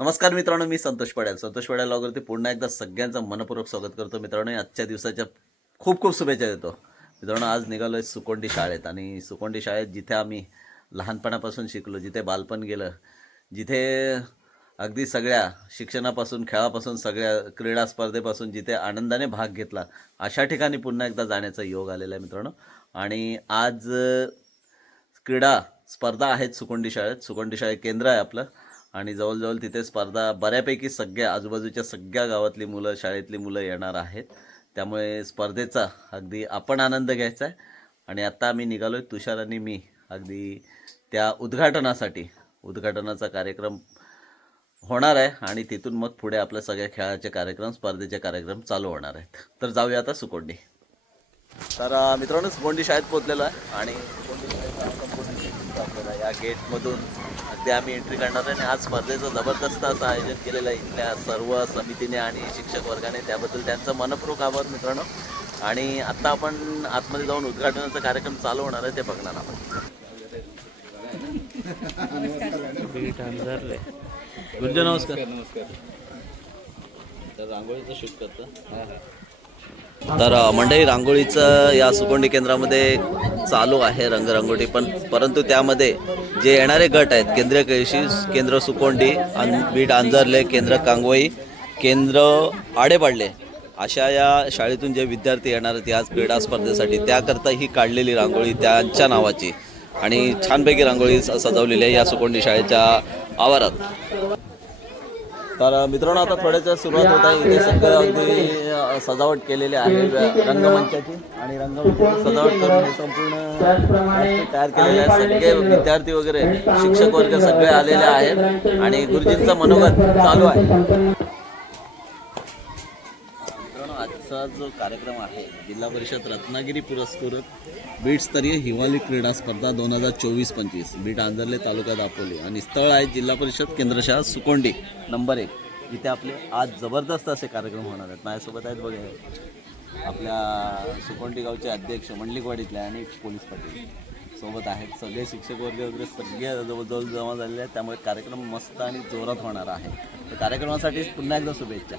नमस्कार मित्रांनो मी संतोष पडेल. संतोष पडेल लॉगवरती पुन्हा एकदा सगळ्यांचं मनपूर्वक स्वागत करतो. मित्रांनो आजच्या दिवसाच्या खूप खूप शुभेच्छा देतो. मित्रांनो आज निघालो आहे सुकोंडी शाळेत आणि सुकोंडी शाळेत जिथे आम्ही लहानपणापासून शिकलो जिथे बालपण गेलं जिथे अगदी सगळ्या शिक्षणापासून खेळापासून सगळ्या क्रीडा स्पर्धेपासून जिथे आनंदाने भाग घेतला अशा ठिकाणी पुन्हा एकदा जाण्याचा योग आलेला आहे मित्रांनो. आणि आज क्रीडा स्पर्धा आहेत सुकोंडी शाळेत. सुकोंडी शाळेत केंद्र आहे आपलं. आणि जवळजवळ तिथे स्पर्धा बऱ्यापैकी सगळ्या आजूबाजूच्या सगळ्या गावातली मुलं शाळेतली मुलं येणार आहेत. त्यामुळे स्पर्धेचा अगदी आपण आनंद घ्यायचा आहे. आणि आत्ता आम्ही निघालो आहे तुषार आणि मी अगदी त्या उद्घाटनासाठी. उद्घाटनाचा कार्यक्रम होणार आहे आणि तिथून मग पुढे आपल्या सगळ्या खेळाचे कार्यक्रम स्पर्धेचे कार्यक्रम चालू होणार आहेत. तर जाऊया आता सुकोंडी. तर मित्रांनोच मित्रांनो सुकोंडी शाळेत पोहोचलेलो आहे आणि सुकोंडी शाळेचा या गेटमधून. अगदी आम्ही एंट्री करणार आहे आणि आज स्पर्धेचं जबरदस्त असं आयोजन केलेलं आहे इथल्या सर्व समितीने आणि शिक्षक वर्गाने. त्याबद्दल त्यांचं मनपूर्वक आभार मित्रांनो. आणि आत्ता आपण आतमध्ये जाऊन उद्घाटनाचा कार्यक्रम चालू होणार आहे ते बघणार आपण. गुरुजी नमस्कार. नमस्कार तर रांगोळीचं शूट करतं. तर मंडळी रांगोळीचं या सुगोंडी केंद्रामध्ये चालू आहे रंगरंगोटी पण परंतु त्यामध्ये जे येणारे गट आहेत केंद्रीय केळशी केंद्र सुकोंडी अन बीड आंजरले केंद्र कांगवई केंद्र आडेपाडले अशा या शाळेतून जे विद्यार्थी येणार आहेत याच क्रीडा स्पर्धेसाठी त्याकरता ही काढलेली रांगोळी त्यांच्या नावाची. आणि छानपैकी रांगोळी सजवलेली आहे या सुकोंडी शाळेच्या आवारात. तर मित्रांनो आता थोड्याच्या सुरुवात होत आहे. इथे सगळं अगदी सजावट केलेली आहे रंगमंचाची. आणि रंगमंचाची सजावट करून संपूर्ण तयार केलेले आहे. सगळे विद्यार्थी वगैरे शिक्षक वर्ग सगळे आलेले आहेत. आणि गुरुजींचं मनोगत चालू आहे मित्रांनो आजचा जो कार्यक्रम आहे जिल्हा परिषद रत्नागिरी पुरस्कृत बीटस्तरीय हिवाळी क्रीडा स्पर्धा दोन हजार चोवीस पंचवीस. बीट आंजर्ले तालुका दापोली आणि स्थळ आहे जिल्हा परिषद केंद्रशाळा सुकोंडी नंबर एक. इथे आपले आज जबरदस्त असे कार्यक्रम होणार आहेत. माझ्यासोबत आहेत बघा आपल्या सुकोंडी गावचे अध्यक्ष मंडलिकवाडीतले आणि पोलीस पाटील सोबत आहेत. सगळे शिक्षक वर्ग वगैरे सगळे जवळजवळ जमा झालेले आहेत. त्यामुळे कार्यक्रम मस्त आणि जोरात होणार आहे. तर कार्यक्रमासाठी पुन्हा एकदा शुभेच्छा.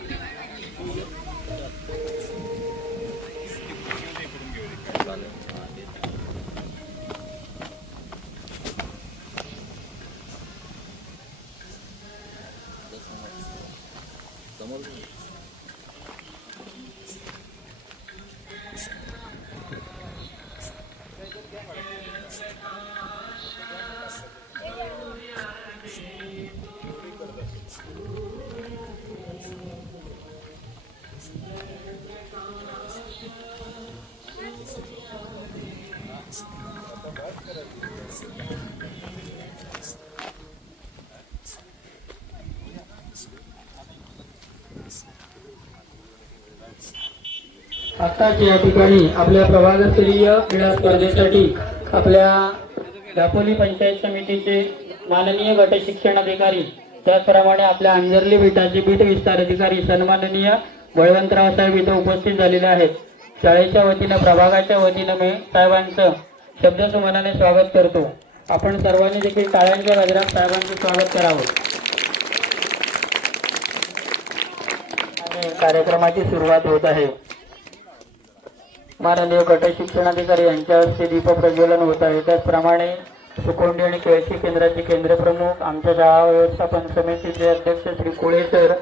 आत्ताच या ठिकाणी आपल्या प्रभागस्तरीय क्रीडा स्पर्धेसाठी आपल्या दापोली पंचायत समितीचे माननीय गट शिक्षण अधिकारी त्याचप्रमाणे आपल्या अंजर्ली बेटाचे बीट विस्तार अधिकारी सन्माननीय बळवंतराव साहेब इथं उपस्थित झालेले आहेत. शाळेच्या वतीनं प्रभागाच्या वतीनं मी साहेबांचं शब्दसुमनाने स्वागत करतो. आपण सर्वांनी देखील टाळ्यांच्या गजरात साहेबांचं स्वागत करावं. आणि कार्यक्रमाची सुरुवात होत आहे. माननीय गट शिक्षणाधिकारी यांच्या हस्ते दीप प्रज्वलन होत आहे. त्याचप्रमाणे सुकोंडी आणि केळशी केंद्राचे केंद्रप्रमुख आमच्या शाळा व्यवस्थापन समितीचे अध्यक्ष श्री कुळे सर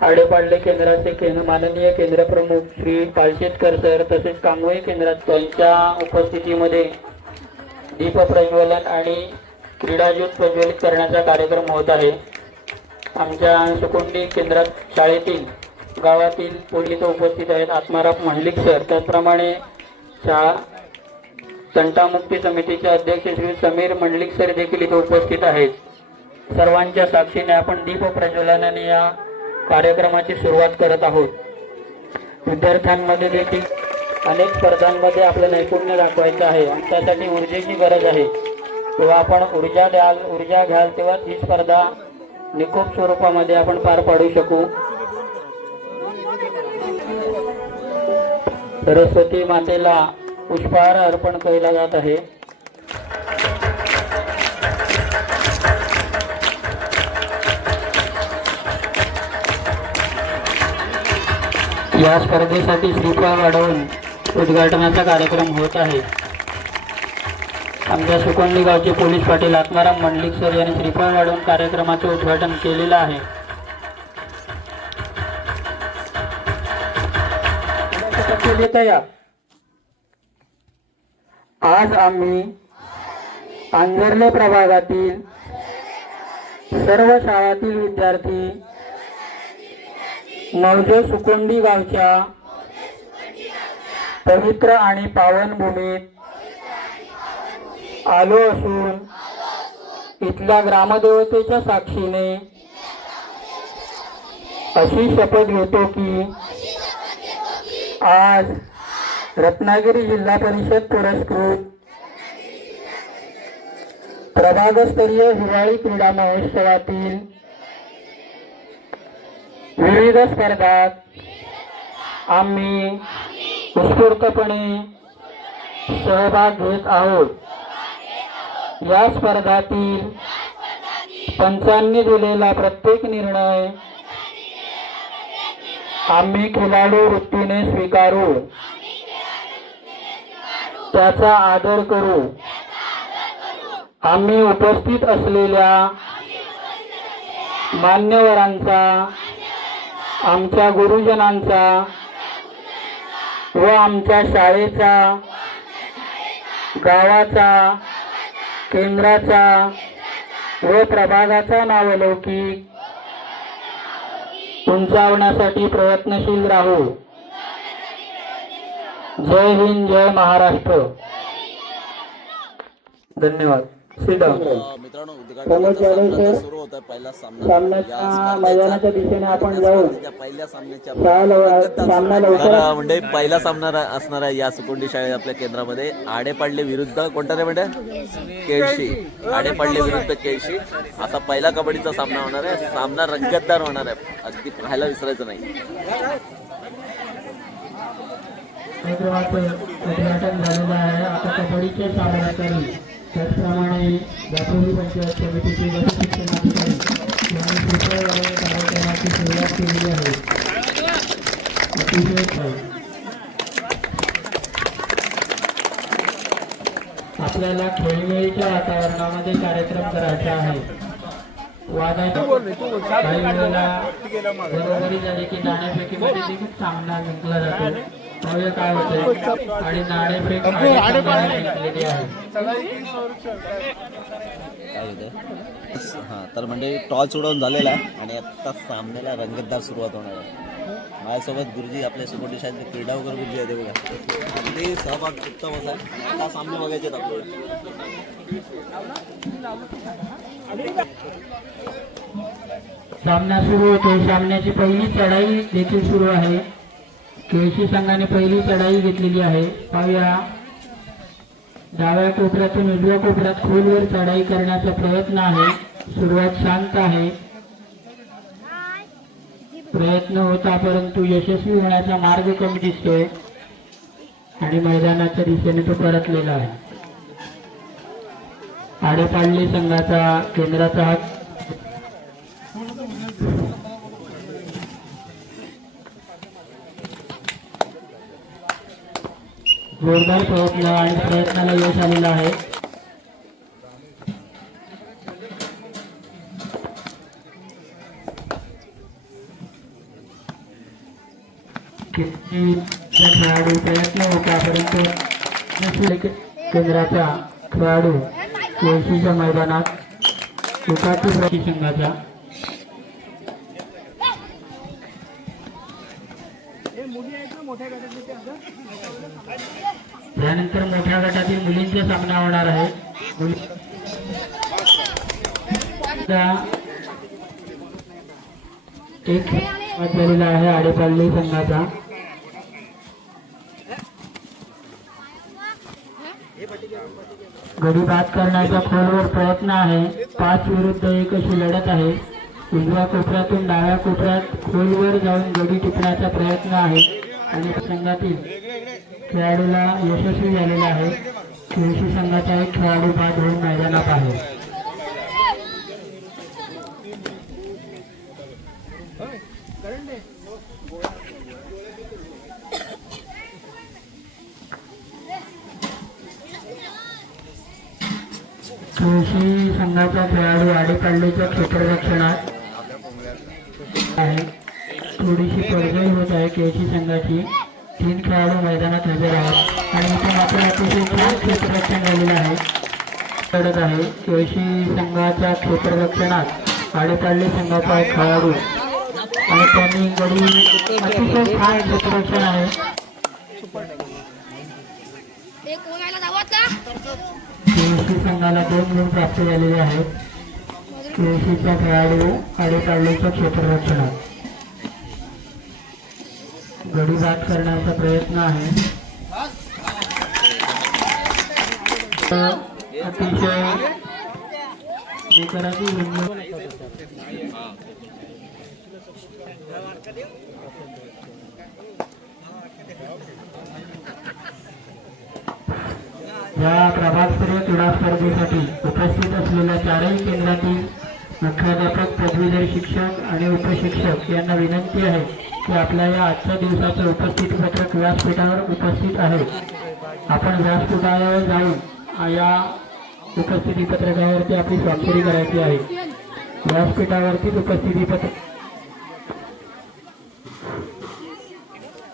आडेपाडले केंद्राचे केंद्र माननीय केंद्रप्रमुख श्री पालशेतकर सर तसेच कांगवे केंद्रात त्यांच्या उपस्थितीमध्ये दीप प्रज्वलन आणि क्रीडाज्योत प्रज्वलित करण्याचा कार्यक्रम होत आहे. आमच्या सुकोंडी केंद्रात शाळेतील गावातील पोलीस उपस्थित आहेत. आत्माराम मंडलिक सर. त्याचप्रमाणे शाळा तंटामुक्ती समितीचे अध्यक्ष श्री समीर मंडलिक सर देखील इथे उपस्थित आहेत. सर्वांच्या साक्षीने आपण दीप प्रज्वलनाने या कार्यक्रमाची सुरुवात करत आहोत. विद्यार्थ्यांमध्ये देखील अनेक स्पर्धांमध्ये आपलं नैपुण्य दाखवायचं आहे. आणि त्यासाठी ऊर्जेची गरज आहे. तेव्हा आपण ऊर्जा द्याल ऊर्जा घ्याल तेव्हाच ही स्पर्धा निकोप स्वरूपामध्ये आपण पार पाडू शकू. सरस्वती मातेला पुष्पहार अर्पण केला जात आहे. या स्पर्धेसाठी श्रीफळ वाढवून उद्घाटनाचा कार्यक्रम होत आहे. आमच्या सुकोंडी गावचे पोलीस पाटील आत्माराम मंडलिक सर यांनी श्रीफळ वाढवून कार्यक्रमाचे उद्घाटन केलेलं आहे. केले आज आम्ही आंजर्ले प्रभागातील सर्व शाळातील विद्यार्थी मौजे सुकोंडी गावच्या पवित्र आणि पावन भूमीत आलो असून इथल्या ग्रामदेवतेच्या साक्षीने अशी शपथ घेतो की आज रत्नागिरी जिल्हा परिषद पुरस्कृत. प्रभागस्तरीय हिवाळी क्रीडा महोत्सवातील विविध स्पर्धात आम्ही उत्स्फूर्तपणे सहभाग घेत आहोत. या स्पर्धातील पंचांनी दिलेला प्रत्येक निर्णय आम्ही खिलाडू वृत्तीने स्वीकारू. त्याचा आदर करू. आम्ही उपस्थित असलेल्या मान्यवरांचा आमच्या गुरुजनांचा व आमच्या शाळेचा गावाचा केंद्राचा व प्रभागाचा नावलौकिक उंचावण्यासाठी प्रयत्नशील राहू. जय हिंद जय महाराष्ट्र. धन्यवाद. अ, मित्रांनो सामना सर. होत आहे पहिला सामना. मैदानाच्या दिशेने आपण जाऊ. पहिल्या सामन्याच्या सामना म्हणजे पहिला सामना असणार आहे या सुकुंडी शाळेत आपल्या केंद्रामध्ये. आडेपाडले विरुद्ध कोणता रे म्हणजे केळशी. आडेपाडले विरुद्ध केळशी. असा पहिला कबड्डीचा सामना होणार आहे. सामना रंगतदार होणार आहे. अगदी पाहायला विसरायचं नाही. कार्यक्रमाचं उद्घाटन झालेलं आहे. आता कबड्डीचे सामनाकारी त्याचप्रमाणे दापोली पंचायत समितीचे यांनी कृपया कार्यक्रमाची सुरुवात केलेली आहे. अतिशय. आपल्याला खेळमेळीच्या वातावरणामध्ये कार्यक्रम करायचा आहे. वादाच्या काही वेळेला बरोबरी झाली की नाणेफेकीमध्ये देखील सामना जिंकला जातो. त्यामुळे काय होते? आणि नाणेफेक आहे होतं? हां तर म्हणजे टॉस उडवून झालेला आहे आणि आत्ता सामन्याला रंगतदार सुरुवात होणार आहे. माझ्यासोबत गुरुजी आपल्या सुकोटी शाळेचे क्रीडा वगैरे गुरुजी आहे ते बघा. अगदी सहभाग उत्तम असा आता सामने बघायचे सामना सुरू होतो सामन्याची पहिली चढाई देखील सुरू आहे. केळशी संघाने पहिली चढाई घेतलेली आहे. पाहूया. डाव्या कोपऱ्यातून उजव्या कोपऱ्यात खोलवर चढाई करण्याचा प्रयत्न आहे. सुरुवात शांत आहे. प्रयत्न होता परंतु यशस्वी होण्याचा मार्ग कमी दिसतोय. आणि मैदानाच्या दिशेने तो परतलेला आहे. आडेपाडली संघाचा केंद्राचा हात जोरदार प्रयत्न आणि प्रयत्नाला यश आलेलं आहे. खेळाडू प्रयत्न होता परंतु केंद्राचा खेळाडू केळशीच्या मैदानात एकाची प्रति संघाचा. त्यानंतर मोठ्या गटातील मुलींचा सामना होणार आहे. एक झालेला आहे आडेपाल्ली संघाचा. गडी बाद करण्याचा खोलवर प्रयत्न आहे. पाच विरुद्ध एक अशी लढत आहे. उजव्या कोपऱ्यातून डाव्या कोपऱ्यात खोलवर जाऊन गडी टिपण्याचा प्रयत्न आहे. आणि संघातील खेळाडूला यशस्वी झालेला आहे. खेळशी संघाचा एक खेळाडू बाद होऊन मैदानात आहे. खेळशी संघाचा खेळाडू क्षेत्र क्षेत्ररक्षणात आहे. थोडीशी पडझड होत आहे केळशी संघाची. करत आहे. केळशी संघाच्या क्षेत्ररक्षणात आडेपाडले संघाचा एक खेळाडू. आणि त्यांनी गडी अतिशय छान क्षेत्ररक्षण आहे. एक केळशी संघाला दोन गुण प्राप्त झालेले आहेत. केळशीचा खेळाडू आडेपाडलेच्या क्षेत्ररक्षणात. गडी बाद करण्याचा प्रयत्न आहे. या प्रभागस्तरीय क्रीडा स्पर्धेसाठी उपस्थित असलेल्या चारही केंद्रातील मुख्याध्यापक पदवीधर शिक्षक आणि उपशिक्षक यांना विनंती आहे की आपल्या या आजच्या दिवसाचे उपस्थित पत्रक व्यासपीठावर उपस्थित आहे. आपण व्यासपीठावर जाऊन या उपस्थिती पत्रकावरती आपली स्वाक्षरी करायची आहे. व्यासपीठावरतीच उपस्थिती पत्रक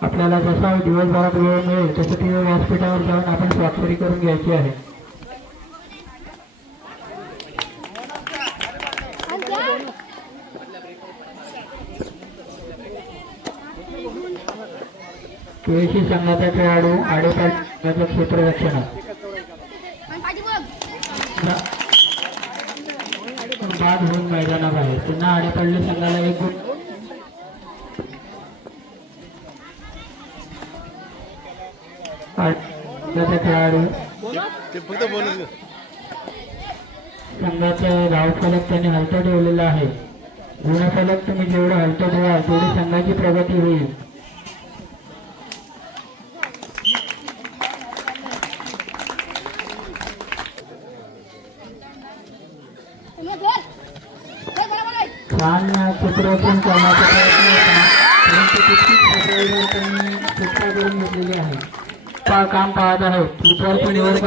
आपल्याला जसा दिवसभरात वेळ मिळेल तसं ती व्यासपीठावर जाऊन आपण स्वाक्षरी करून घ्यायची आहे. केळशी संघाचा खेळाडू आडेपाडच्या क्षेत्ररक्षणात रक्षणा बाद होऊन मैदानात आहे. पुन्हा आडेपल्ली संघाला एक गुण. खेळाडू. संघाचा धावफलक त्यांनी हलता ठेवलेला आहे. गुणफलक तुम्ही जेवढं हलतं ठेवाल तेवढी संघाची प्रगती होईल तुम्ही बोल बोल बरोबर आहे छान चित्ररचन करण्याचा प्रयत्न होता. परंतु तितकीच पातळीवर त्यांनी सुटका करून घेतलेली आहे. पा काम पाहत आहे कीपरची निवड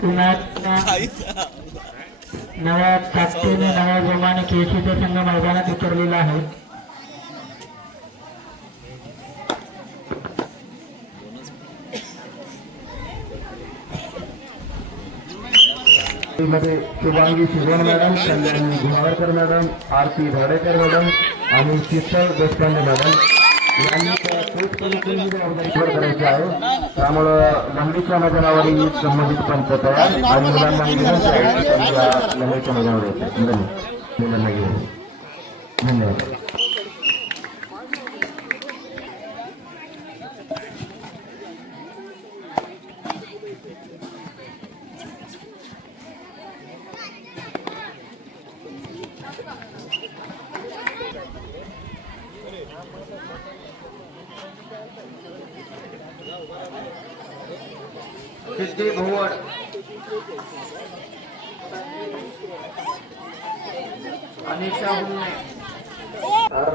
पुण्यात नव्या ताकदीने नव्या जोमाने केसीचा संघ मैदानात उतरलेला आहे. मध्ये Shubhangi Shivan madam Kalyani Guhavarkar madam Aarti Bhadekar madam आणि शीतल देशपांडे मॅडम. यांनी करायची आहे. त्यामुळं लंबीच्या मैदानावरील संबंधित पंच तयार आणि मुलांना लंबीच्या मैदानावर येते मुलांना घेऊन. धन्यवाद.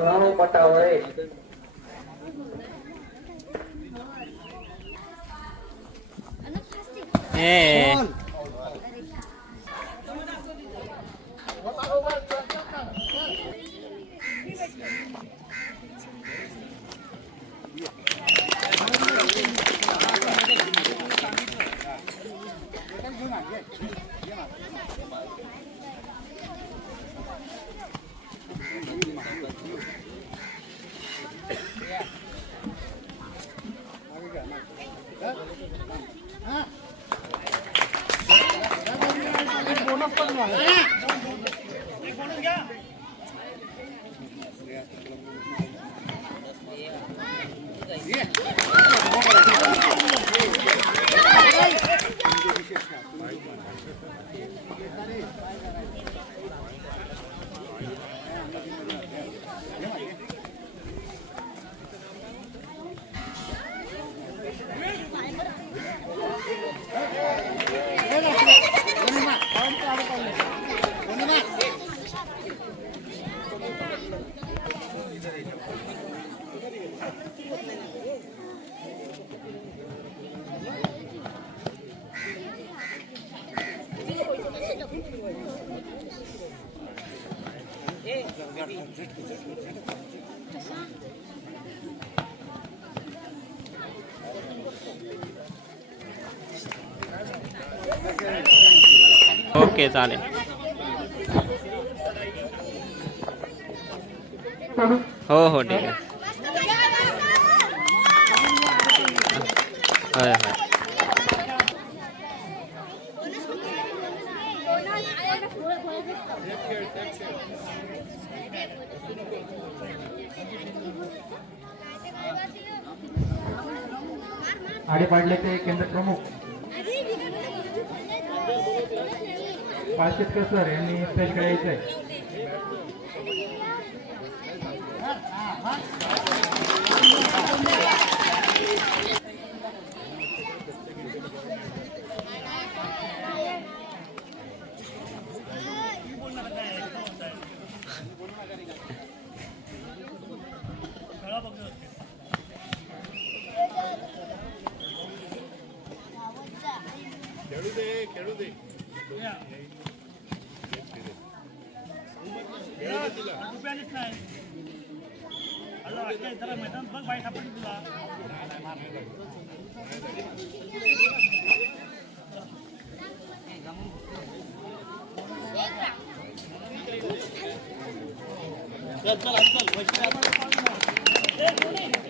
ઘણું હોય. હે. もんね。ओके चालेल. हो हो ठीक आहे. आडेपाडल्याचे केंद्र प्रमुख. पाचशेतकर सर यांनी स्टेजकडे यायचं आहे रुपयानेच नाही हॅलो अख्या इतर मैदान बघ बाईट आपण तुला चल चल चल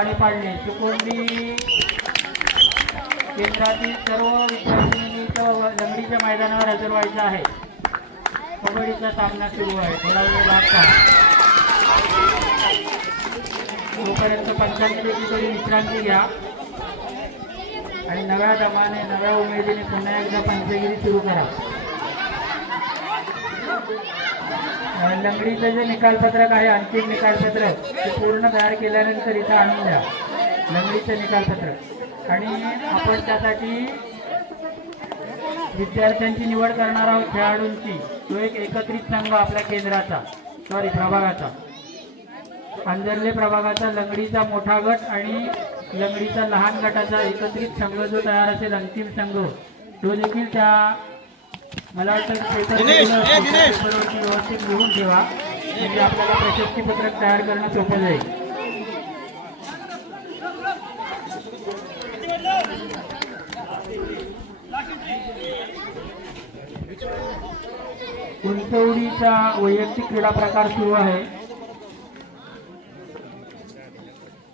आडेपाडले चिकोंडी केंद्रातील सर्व विद्यार्थ्यांनी लंगडीच्या मैदानावर हजर व्हायचं आहे. कबड्डीचा सामना सुरू आहे. थोडा वेळ लागता तोपर्यंत पंचांची थोडी विश्रांती घ्या. आणि नव्या दमाने नव्या उमेदीने पुन्हा एकदा पंचगिरी सुरू करा अ, लंगडीचं जे निकालपत्रक आहे अंतिम निकालपत्रक ते पूर्ण तयार केल्यानंतर इथं आणून द्या. लंगडीचं निकालपत्रक. आणि आपण त्यासाठी विद्यार्थ्यांची निवड करणार आहोत खेळाडूंची. तो एक एकत्रित संघ आपल्या केंद्राचा सॉरी प्रभागाचा. अंजर्ले प्रभागाचा लंगडीचा मोठा गट आणि लंगडीचा लहान गटाचा एकत्रित संघ जो तयार असेल अंतिम संघ तो देखील त्या मला वाटतं व्यवस्थित लिहून ठेवा. म्हणजे आपल्याला प्रशस्ती पत्रक तयार करणं सोपं जाईल. उंचवडीचा वैयक्तिक क्रीडा प्रकार सुरू आहे.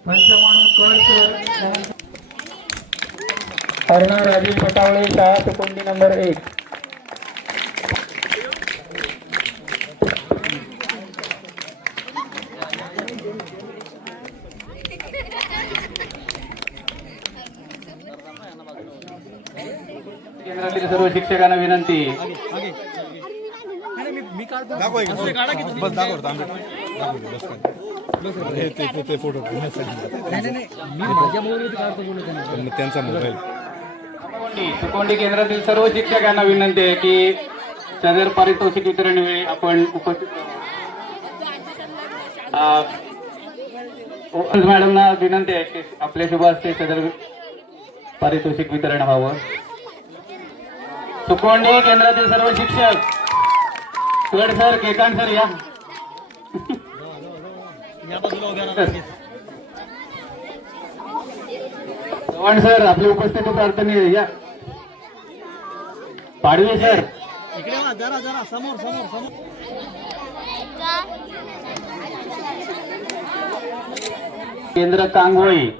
पंच म्हणून कर सर त्यानंतर अर्णव राजेश पटावळे शाळा सुकुंडी नंबर एक. शिक्षकांना विनंती. त्यांचा मोबाईल. सुकोंडी केंद्रातील सर्व शिक्षकांना विनंती आहे की सदर पारितोषिक वितरण वेळी आपण उपस्थित मॅडमना विनंती आहे की आपल्या शुभ हस्ते सदर पारितोषिक वितरण व्हावं. सुकोंडी केंद्रातील सर्व शिक्षक. कड सर केकान सर या. चव्हाण सर आपली उपस्थिती प्रार्थनीय या. पाडवे सर. केंद्र कांगोळी.